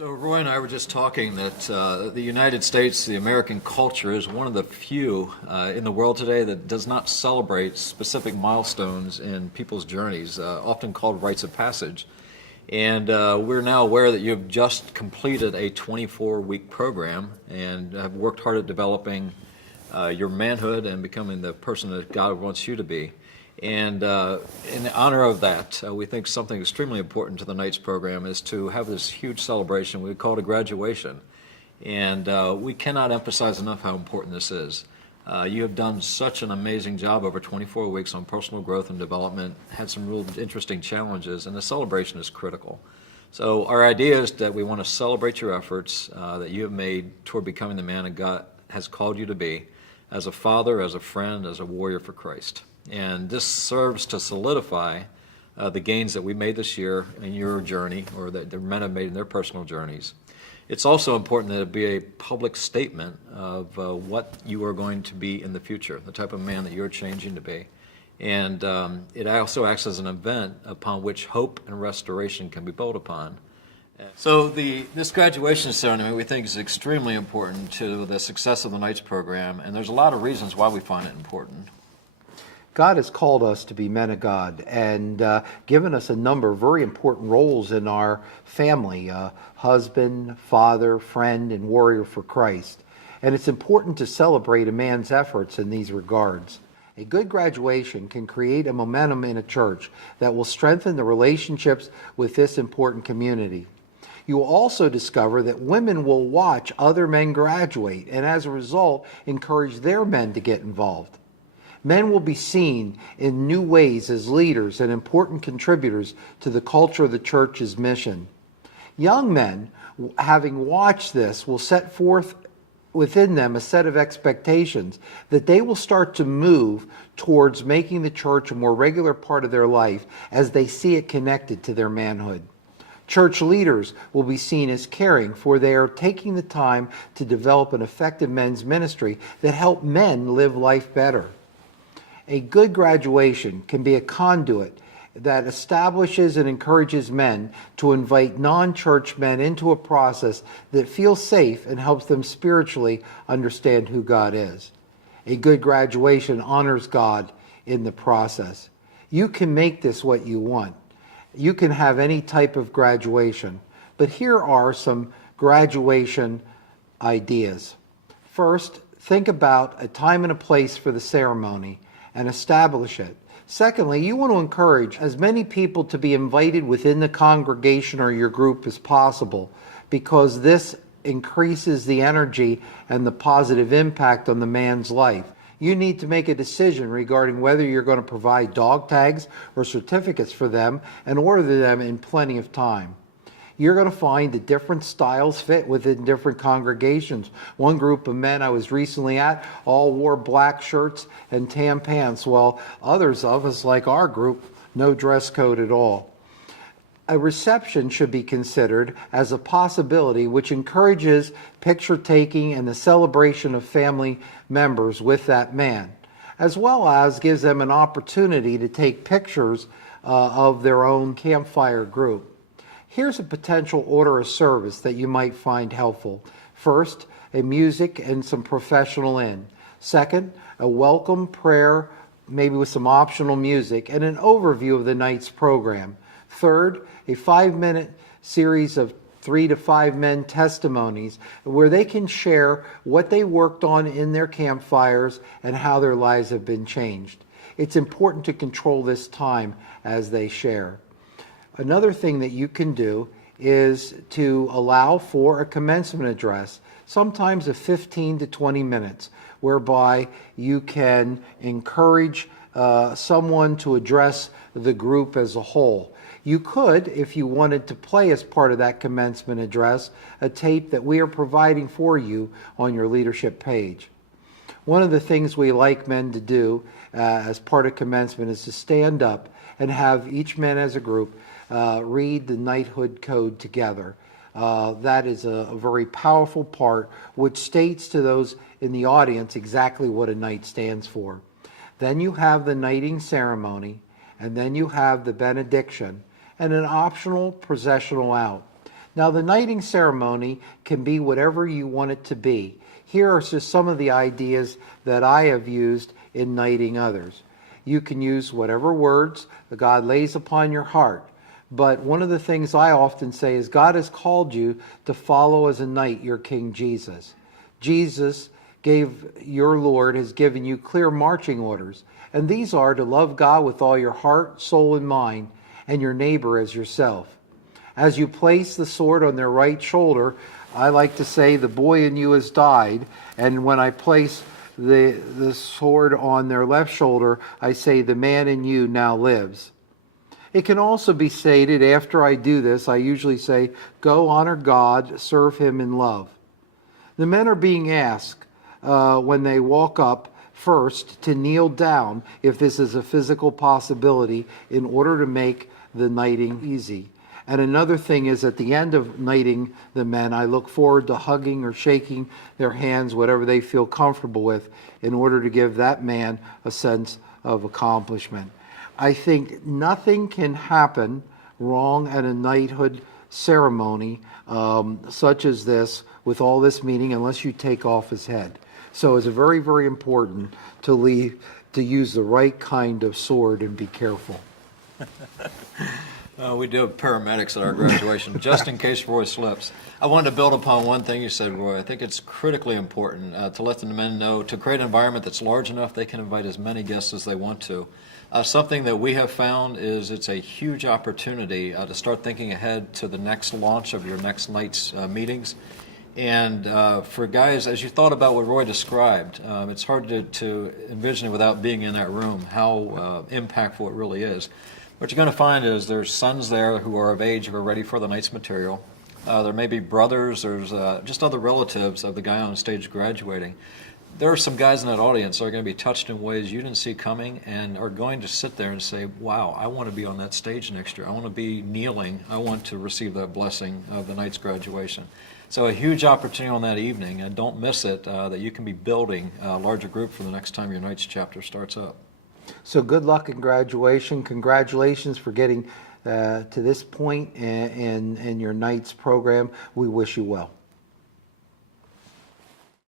So Roy and I were just talking that the United States, the American culture, is one of the few in the world today that does not celebrate specific milestones in people's journeys, often called rites of passage. And we're now aware that you have just completed a 24-week program and have worked hard at developing your manhood and becoming the person that God wants you to be. And in honor of that, we think something extremely important to the Knights program is to have this huge celebration. We call it a graduation. And we cannot emphasize enough how important this is. You have done such an amazing job over 24 weeks on personal growth and development, had some real interesting challenges, and the celebration is critical. So our idea is that we want to celebrate your efforts that you have made toward becoming the man that God has called you to be, as a father, as a friend, as a warrior for Christ. And this serves to solidify the gains that we made this year in your journey, or that the men have made in their personal journeys. It's also important that it be a public statement of what you are going to be in the future, the type of man that you're changing to be. And it also acts as an event upon which hope and restoration can be built upon. So this graduation ceremony we think is extremely important to the success of the Knights program, and there's a lot of reasons why we find it important. God has called us to be men of God and given us a number of very important roles in our family, husband, father, friend, and warrior for Christ. And it's important to celebrate a man's efforts in these regards. A good graduation can create a momentum in a church that will strengthen the relationships with this important community. You will also discover that women will watch other men graduate and as a result encourage their men to get involved. Men will be seen in new ways as leaders and important contributors to the culture of the church's mission. Young men, having watched this, will set forth within them a set of expectations that they will start to move towards making the church a more regular part of their life as they see it connected to their manhood. Church leaders will be seen as caring, for they are taking the time to develop an effective men's ministry that help men live life better. A good graduation can be a conduit that establishes and encourages men to invite non-church men into a process that feels safe and helps them spiritually understand who God is. A good graduation honors God in the process. You can make this what you want. You can have any type of graduation, but here are some graduation ideas. First, think about a time and a place for the ceremony and establish it. Secondly, you want to encourage as many people to be invited within the congregation or your group as possible, because this increases the energy and the positive impact on the man's life. You need to make a decision regarding whether you're going to provide dog tags or certificates for them and order them in plenty of time. You're going to find that different styles fit within different congregations. One group of men I was recently at all wore black shirts and tan pants, while others of us, like our group, no dress code at all. A reception should be considered as a possibility which encourages picture taking and the celebration of family members with that man, as well as gives them an opportunity to take pictures of their own campfire group. Here's a potential order of service that you might find helpful. First, a music and some professional in. Second, a welcome prayer, maybe with some optional music, and an overview of the night's program. Third, a 5-minute series of 3 to 5 men testimonies where they can share what they worked on in their campfires and how their lives have been changed. It's important to control this time as they share. Another thing that you can do is to allow for a commencement address, sometimes of 15 to 20 minutes, whereby you can encourage someone to address the group as a whole. You could, if you wanted to play as part of that commencement address, a tape that we are providing for you on your leadership page. One of the things we like men to do as part of commencement is to stand up and have each man as a group read the knighthood code together. That is a very powerful part which states to those in the audience exactly what a knight stands for. Then you have the knighting ceremony, and then you have the benediction and an optional processional out. Now, the knighting ceremony can be whatever you want it to be. Here are just some of the ideas that I have used in knighting others. You can use whatever words that God lays upon your heart. But one of the things I often say is God has called you to follow as a knight your King Jesus. Jesus your Lord has given you clear marching orders. And these are to love God with all your heart, soul, and mind, and your neighbor as yourself. As you place the sword on their right shoulder, I like to say the boy in you has died. And when I place the sword on their left shoulder, I say the man in you now lives. It can also be stated after I do this, I usually say, go honor God, serve him in love. The men are being asked when they walk up first to kneel down if this is a physical possibility in order to make the knighting easy. And another thing is at the end of knighting the men, I look forward to hugging or shaking their hands, whatever they feel comfortable with, in order to give that man a sense of accomplishment. I think nothing can happen wrong at a knighthood ceremony such as this, with all this meaning, unless you take off his head. So it's very, very important to use the right kind of sword and be careful. We do have paramedics at our graduation, just in case Roy slips. I wanted to build upon one thing you said, Roy. I think it's critically important to let the men know, to create an environment that's large enough they can invite as many guests as they want to. Something that we have found is it's a huge opportunity to start thinking ahead to the next launch of your next night's meetings. And for guys, as you thought about what Roy described, it's hard to envision it without being in that room, how impactful it really is. What you're going to find is there's sons there who are of age, who are ready for the night's material. There may be brothers, there's just other relatives of the guy on stage graduating. There are some guys in that audience that are going to be touched in ways you didn't see coming and are going to sit there and say, wow, I want to be on that stage next year. I want to be kneeling. I want to receive that blessing of the night's graduation. So a huge opportunity on that evening, and don't miss it, that you can be building a larger group for the next time your night's chapter starts up. So good luck in graduation. Congratulations for getting to this point in your night's program. We wish you well.